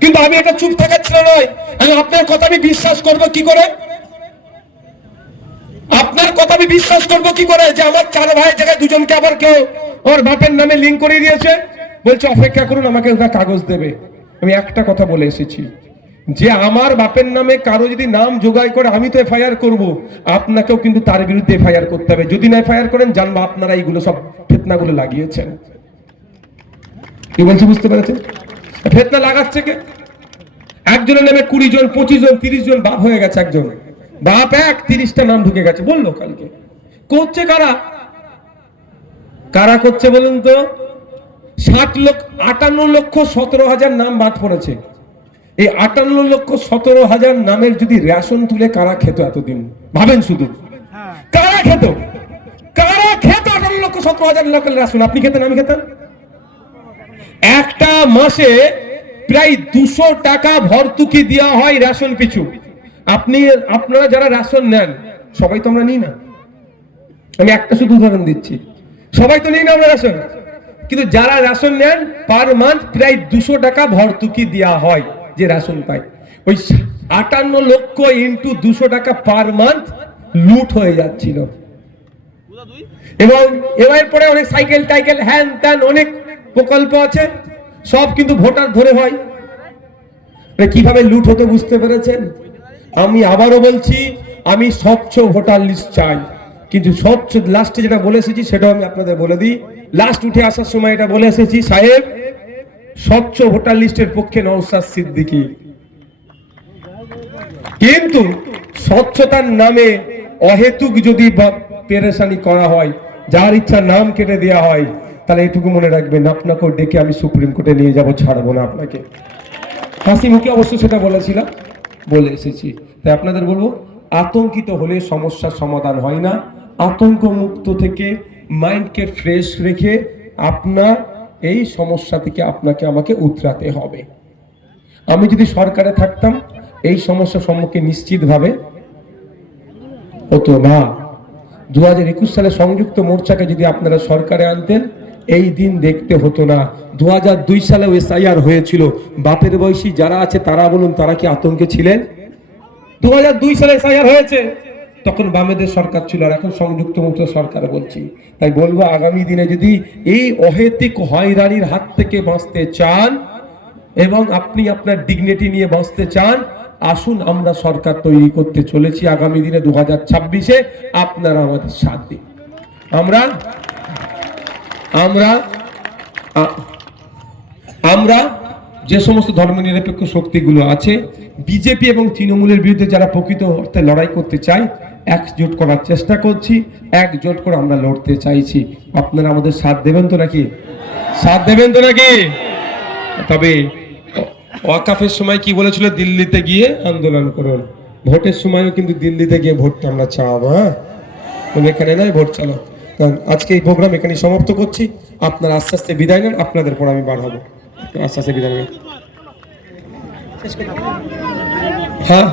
কিন্তু আমি এটা চুপ থাকার ছিল নয়, আমি আপনার কথা আমি বিশ্বাস করব কি করে? আপনার কথা আমি বিশ্বাস করব কি করে যে আমার 4 ভাইয়ের জায়গায় দুজনকে আবার কেউ ওর বাপের নামে লিঙ্ক করে দিয়েছে? বলছে অপেক্ষা করুন, আমাকে ওটা কাগজ দেবে। আমি একটা কথা বলে এসেছি, যে আমার বাপের নামে কারো যদি নাম জোগাড় করে আমি তো এফআইআর করব, আপনাকেও কিন্তু তার বিরুদ্ধে এফআইআর করতে হবে। যদি না এফআইআর করেন জানবো আপনারা এইগুলো সব ফিতনাগুলো লাগিয়েছেন। কি বলছি বুঝতে পেরেছেন? ফিতনা লাগাচ্ছে কে? একজনের নামে 20 জন 25 জন 30 জন বাপ হয়ে গেছে। একজন বাপ 30টা নাম ঢুকে গেছে বললো কালকে। করছে কারা? কারা করছে বলুন তো? 58,17,000 নাম বাদ পড়েছে। এই 58,17,000 নামের যদি রেশন তুলে কারা খেত এতদিন? ভাবেন শুধু, কারা খেত? কারা খেত 58,17,000 লোকের রেশন? আপনি খেতেন, আমি খেতাম। একটা মাসে প্রায় 200 টাকা ভর্তুকি দেওয়া হয় রেশন পিছু। আপনারা যারা রেশন নেন, সবাই তো আমরা নিই না, আমি একটা শুধু উদাহরণ দিচ্ছি, সবাই তো নিই না আমরা রেশন, কিন্তু যারা রেশন নেন পার মান্থ প্রায় 200 টাকা ভর্তুকি দেওয়া হয় যে রেশন পায়। ওই 58 লক্ষ ইন্টু 200 টাকা পার মান্থ লুট হয়ে যাচ্ছিল। এবং এর পরে অনেক সাইকেল টাইকেল হ্যান ত্যান অনেক প্রকল্প আছে, সব কিন্তু ভোটার ধরে হয়। কিভাবে লুট হতে বুঝতে পেরেছেন? আমি আবারও বলছি, আমি স্বচ্ছ ভোটার লিস্ট চাই, কিন্তু স্বচ্ছ লাস্টে যেটা বলে এসেছি সেটাও আমি আপনাদের বলে দিই। লাস্ট উঠে আসার সময় এটা বলে এসেছি, সাহেব স্বচ্ছ ভোটার লিস্টের পক্ষে নওশাদ সিদ্দিকী, কিন্তু স্বচ্ছতার নামে অহেতুক যদি পেরেশানি করা হয়, যার ইচ্ছা নাম কেটে দেওয়া হয়, তাহলে এটুকু মনে রাখবেন, আপনাকেও ডেকে আমি সুপ্রিম কোর্টে নিয়ে যাব, ছাড়বো না আপনাকে। হাসি মুখে অবশ্য সেটা বলেছিলাম, বলে এসেছি। তাই আপনাদের বলবো, আতঙ্কিত হলে সমস্যার সমাধান হয় না। আতঙ্ক মুক্ত থেকে মাইন্ডকে ফ্রেশ রেখে আপনার এই সমস্যা থেকে আপনাকে আমাকে উতরাতে হবে। আমি যদি সরকারে থাকতাম এই সমস্যার সম্মুখীন নিশ্চিতভাবে হতো না। 2021 সালে সংযুক্ত মোর্চাকে যদি আপনারা সরকারে আনতেন, এই দিন দেখতে হতো না। 2002 সালেও এসআইআর হয়েছিল। বাপের বয়সী যারা আছে তারা বলুন, তারা কি আতঙ্কে ছিলেন? 2002 সালে এসআইআর হয়েছে, তখন বামেদের সরকার ছিল, আর এখন সংযুক্ত মোর্চা সরকার বলছি। তাই বলবো, আগামী দিনে যদি এই অহেতুক হয়রানির হাত থেকে বাঁচতে চান এবং আপনি আপনার ডিগনিটি নিয়ে বাঁচতে চান, আসুন আমরা সরকার তৈরি করতে চলেছি আগামী দিনে 2026-এ। আপনারা আমাদের সাথ দিন। আমরা যে সমস্ত ধর্মনিরপেক্ষ শক্তিগুলো আছে, বিজেপি এবং তৃণমূলের বিরুদ্ধে যারা প্রকৃত অর্থে লড়াই করতে চায়, একজোট করার চেষ্টা করছি, একজোট করে আমরা লড়তে চাইছি। আপনারা আমাদের সাথ দেবেন তো নাকি? সাথ দেবেন তো নাকি? তবে ওয়াকাফের সময় কি বলেছিল? দিল্লিতে গিয়ে আন্দোলন করুন। ভোটের সময়ও কিন্তু দিল্লিতে গিয়ে ভোটটা আমরা চাওয়াবো। হ্যাঁ, তুমি এখানে নয়, ভোট চালাও। কারণ আজকে এই প্রোগ্রাম এখানে সমাপ্ত করছি। আপনারা আস্তে আস্তে বিদায় নেন, আপনাদের পর আমি বার হবো। আস্তে আস্তে বিদায় নেন। হ্যাঁ।